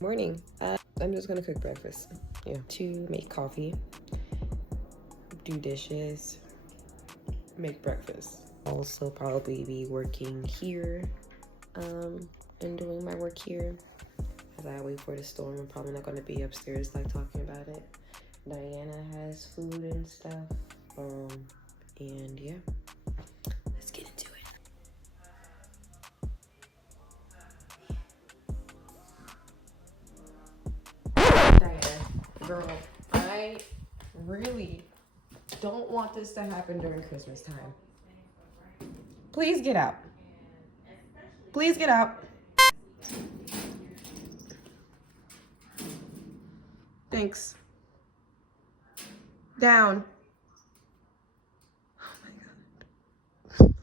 Morning. I'm just gonna cook breakfast. Yeah. To make coffee, do dishes, make breakfast. Also probably be working here, and doing my work here. As I wait for the storm, I'm probably not gonna be upstairs like talking about it. Diana has food and stuff. And yeah. Let's get into it. Diana, girl, I really don't want this to happen during Christmas time. Please get out. Please get out. Thanks. Down. Oh my God.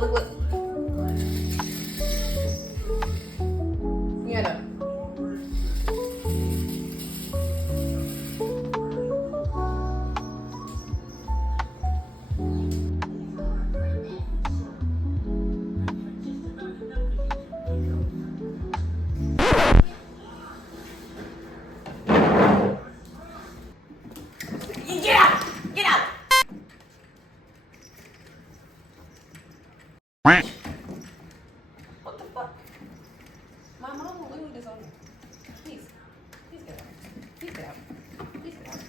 Look. Yeah. Get out! Get out! What the fuck? My mom will literally disown me. Please. Please get out. Please get out. Please get out.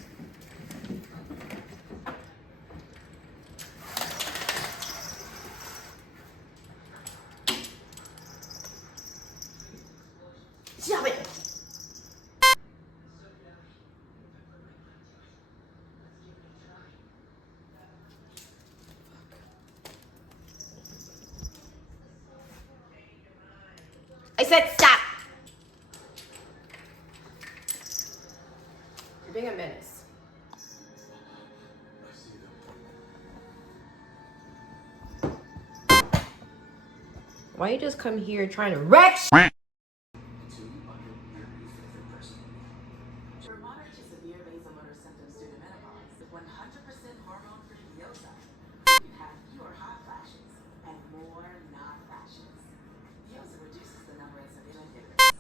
Stop it! I said stop! You're being a menace. Why you just come here trying to wreck shit? For moderate to severe vasomotor symptoms due to menopause, with 100% hormone-free Veosa, you have fewer hot flashes and more non-flashes. Veosa reduces the number of severe inhibitors.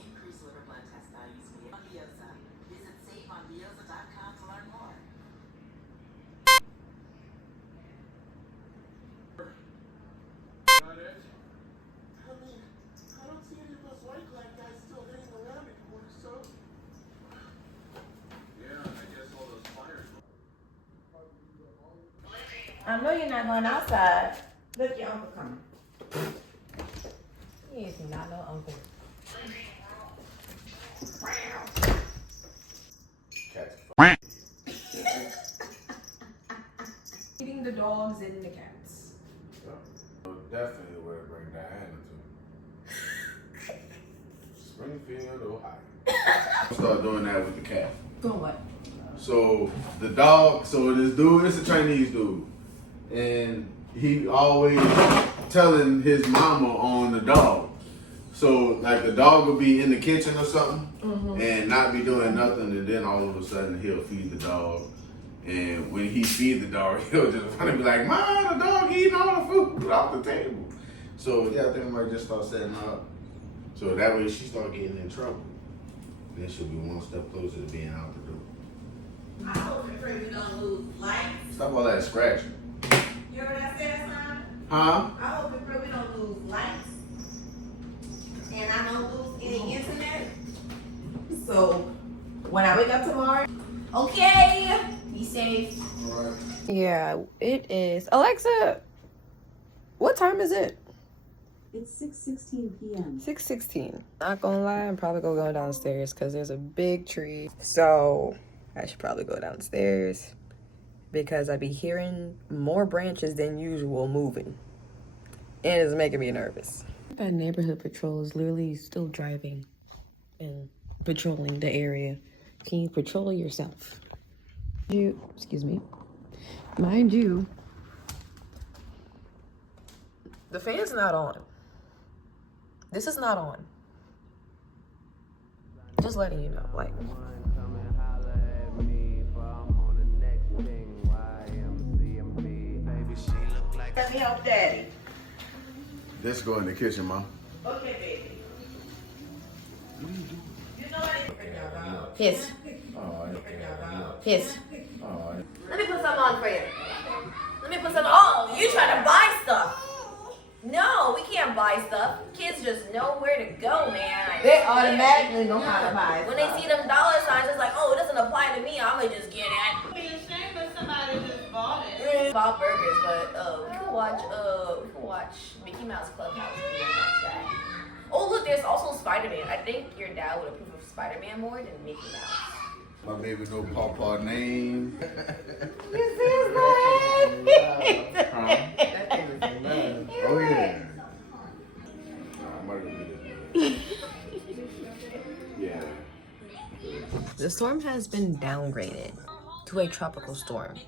Increase liver blood test values via Veosa. Visit saveonveosa.com to learn more. I don't see any of those white black guys still hanging around anymore, so. Yeah, I guess all those fires. I know you're not going outside. Look, your uncle coming. He is not no uncle. Eating the dogs and the cats. Definitely the way to bring Diana to. Springfield, Ohio. Start doing that with the cat. Doing what? So the dog, so this dude, it's a Chinese dude. And he always telling his mama on the dog. So like the dog will be in the kitchen or something and not be doing nothing, and then all of a sudden he'll feed the dog. And when he feeds the dog, he'll just kind of be like, "Mom, the dog eating all the food off the table." So yeah, I think I might just start setting her up. So that way she start getting in trouble. Then she'll be one step closer to being out the door. I hope and pray we don't lose life. Stop all that scratching. You heard what I said, son? Huh? I hope and pray we don't lose So when I wake up tomorrow, okay, be safe. Yeah, it is. Alexa, what time is it? It's 6:16 p.m. 6:16. Not gonna lie, I'm probably gonna go downstairs because there's a big tree. So I should probably go downstairs because I be hearing more branches than usual moving. And it's making me nervous. That neighborhood patrol is literally still driving and patrolling the area. Can you patrol yourself? Excuse me. Mind you, the fan's not on. This is not on. Just letting you know, like. Let me help Daddy. Let's go in the kitchen, Mom. Okay, baby. You know what? Piss. Piss. Let me put something on for you. Let me put something. Oh, you trying to buy stuff? No, we can't buy stuff. Kids just know where to go, man. They automatically know how to buy. When they see them dollar signs, it's like, oh, it doesn't apply to me. I'ma just get it. Be ashamed if somebody just bought it. Bob Burgers, but we can watch Mickey Mouse Clubhouse. We can watch that. Oh, look, there's also Spider-Man. I think your dad would approve of Spider-Man more than Mickey Mouse. My baby know Pawpaw name. You see his name? Oh yeah. Yeah. The storm has been downgraded to a tropical storm.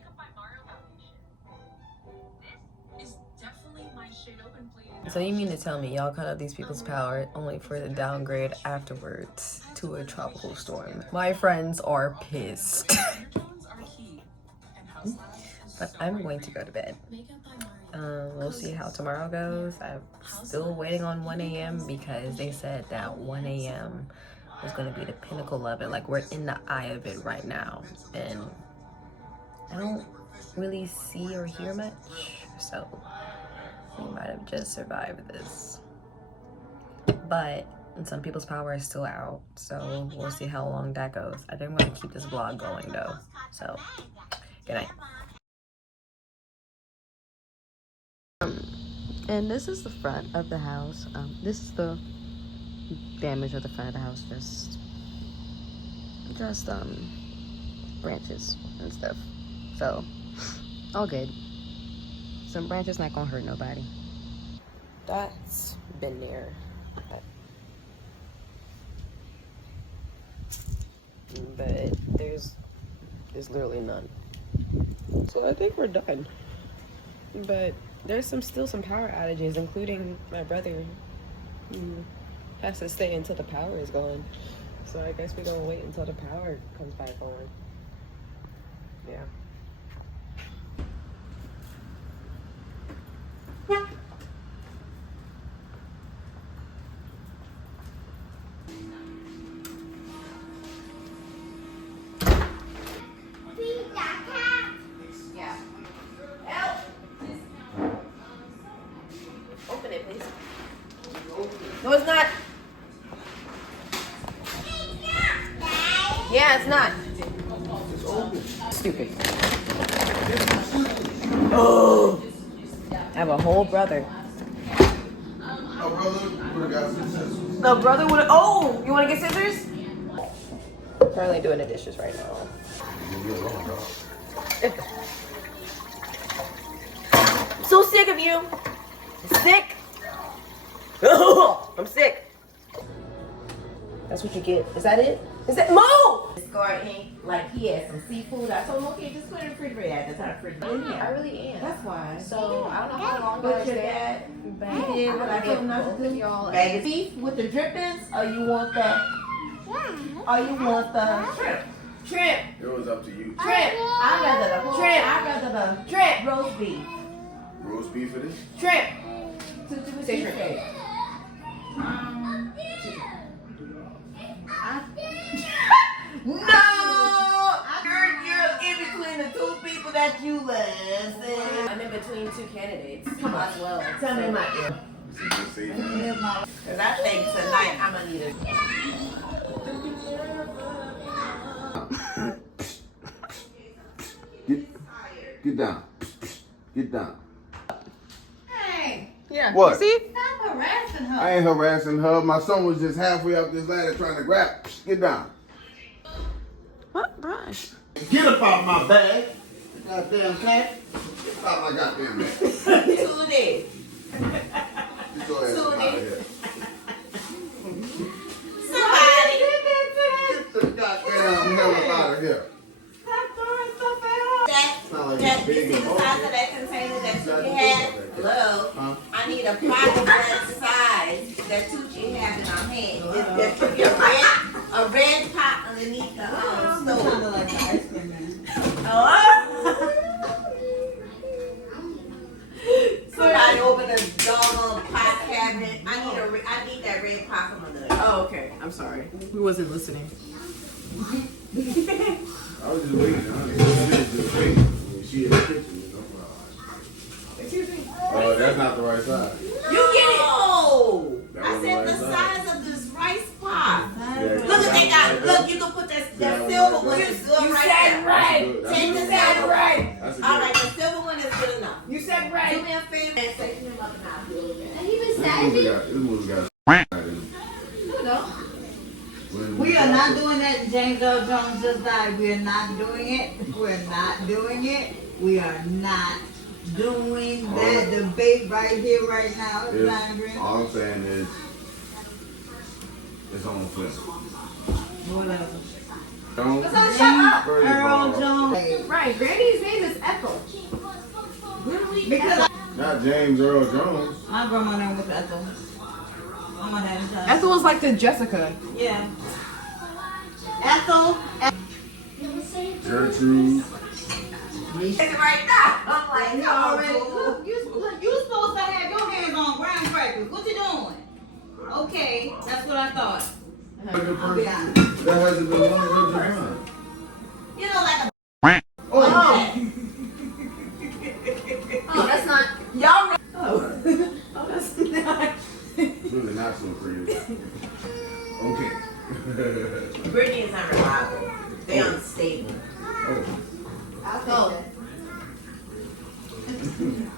So you mean to tell me y'all cut out these people's power only for the downgrade afterwards to a tropical storm? My friends are pissed. But I'm going to go to bed. We'll see how tomorrow goes. I'm still waiting on 1 a.m. because they said that 1 a.m. was going to be the pinnacle of it. Like, we're in the eye of it right now. And I don't really see or hear much. So we might have just survived this. But some people's power is still out. So we'll see how long that goes. I think I'm going to keep this vlog going, though. So, good night. And this is the front of the house. This is the damage of the front of the house. Just branches and stuff. So, all good. Some branches not gonna hurt nobody. That's been there. But there's literally none. So I think we're done. But there's still some power outages, including my brother, who has to stay until the power is gone. So I guess we're gonna wait until the power comes back on. Yeah. No, it's not. Yeah, it's not. Stupid. Oh! I have a whole brother. Oh, brother, we got some scissors. The brother would. Oh, you want to get scissors? Currently doing the dishes right now. I'm so sick of you. Sick. I'm sick. That's what you get. Is that it? Is that move? This guard ain't like he had some seafood. I told him, okay, just put it in the refrigerator. At the time, refrigerator. I really am. That's why. So I don't know how long But I your stay. dad, But he did what I told him not to do. Bag of beef with the drippings, or you want the, or you want the shrimp? Shrimp. It was up to you. Shrimp. I'd rather the shrimp. I'd rather the shrimp roast beef. Roast beef for this? Shrimp. Say shrimp. No! You're in between the two people that you love. I'm in between two candidates. Come on. As well. Tell me my ear. So just say that. Because I think tonight I'm going to need a... Get down. Get down. Hey, Yeah. What? See? stop harassing her. I ain't harassing her. My son was just halfway up this ladder trying to grab. Get down. What brush? Get up out my bag. Goddamn cat. Get out my goddamn bag. Tootie. Get your ass out of here. Somebody. Get the goddamn hell out of here. Stop throwing stuff at Sound like That, it's you big see and the bulky. size of that container that Tucci had? Hello? Huh? I need a pot of that size that Tucci has in our hand. There should be a red pot underneath the stove. like an ice cream man. Oh. Somebody open a doggone pot cabinet. I need that red pot from under there. Oh, okay. I'm sorry. We wasn't listening. I was just waiting. I was just waiting. She in the kitchen, you know. Excuse me. Oh, that's not the right side. You get it? Oh! That I wasn't said right the side. size of this rice pot. Yeah, Look at they got. Look, you can put that silver one. Is good right there. Right. Take the silver right. That's a All good. right, the silver one is good enough. You said Do right. me a favor and say to him up now. This movie got We are not doing that. James Earl Jones just died. We are not doing it. We're not doing it. We are not doing that debate right here, right now. It's not agreeing. All I'm saying is, it's on film. Whatever. Don't. James First of Earl all, Jones. Right. Granny's name is Ethel. Because Not James Earl Jones. my grandma name was Ethel. On my dad's side. Ethel was like the Jessica. Yeah. Ethel. Gertrude. It's right now. I'm like, You no, already boo. look. You supposed to have your hands on graham crackers. What you doing? Okay, that's what I thought. I'll be honest. That hasn't been one of those times. You know, like a. Oh. Oh, that's not. Y'all. Oh, that's not. Really not so crazy. Okay. Brittany is unreliable. They're unstable. Oh. Oh.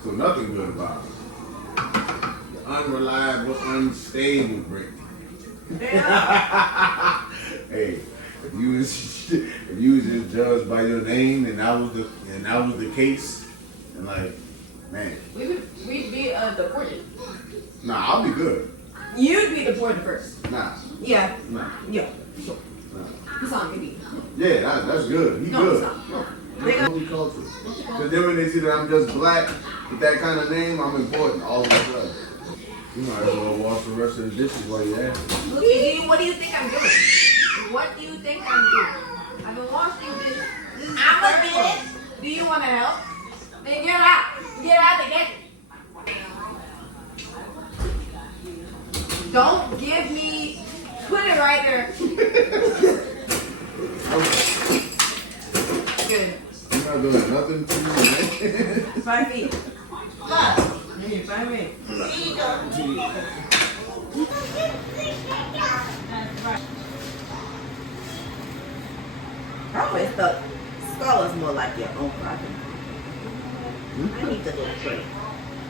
So nothing good about it. The unreliable, unstable Brittany. Yeah. Hey, if you was just judged by your name and that was the case, and like, man, We'd be deported. nah, I'll be good. You'd be deported first. Nah, Yeah. nah, Yeah. Sure. nah. Hassan can be. Yeah, that's good. He No, good. it's not. No. Multicultural. Because then when they see that I'm just black with that kind of name, I'm important all of a sudden. You might as well wash the rest of the dishes while you're at it. Look, what do you think I'm doing? What do you think I'm doing? I've been washing this. I'm a minute. Do you want to help? Then get out. Get out the kitchen. Don't give me. Put it right there. Good. You're not doing nothing to me, man. 5 feet. Look. Hey, 5 feet. Here you go. I always thought skull is more like your own property. I need the little tray.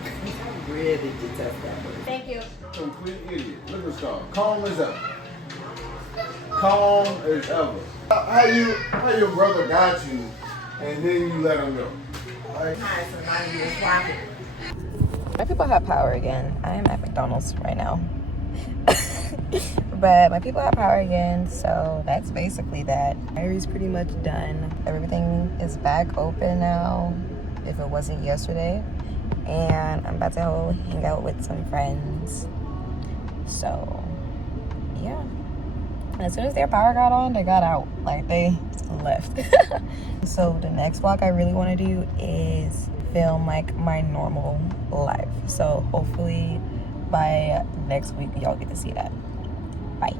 I really detest that word. Thank you. Complete idiot. Look at Star. Calm as ever. Calm as ever. How your brother got you, and then you let him go. Like, Hi, somebody is watching. My people have power again. I am at McDonald's right now. But my people have power again, so that's basically that. Diary's pretty much done. Everything is back open now, if it wasn't yesterday. And I'm about to go hang out with some friends. So, yeah. As soon as their power got on, they got out. Like, they left. So the next vlog I really want to do is film like my normal life. So hopefully by next week y'all get to see that. Bye.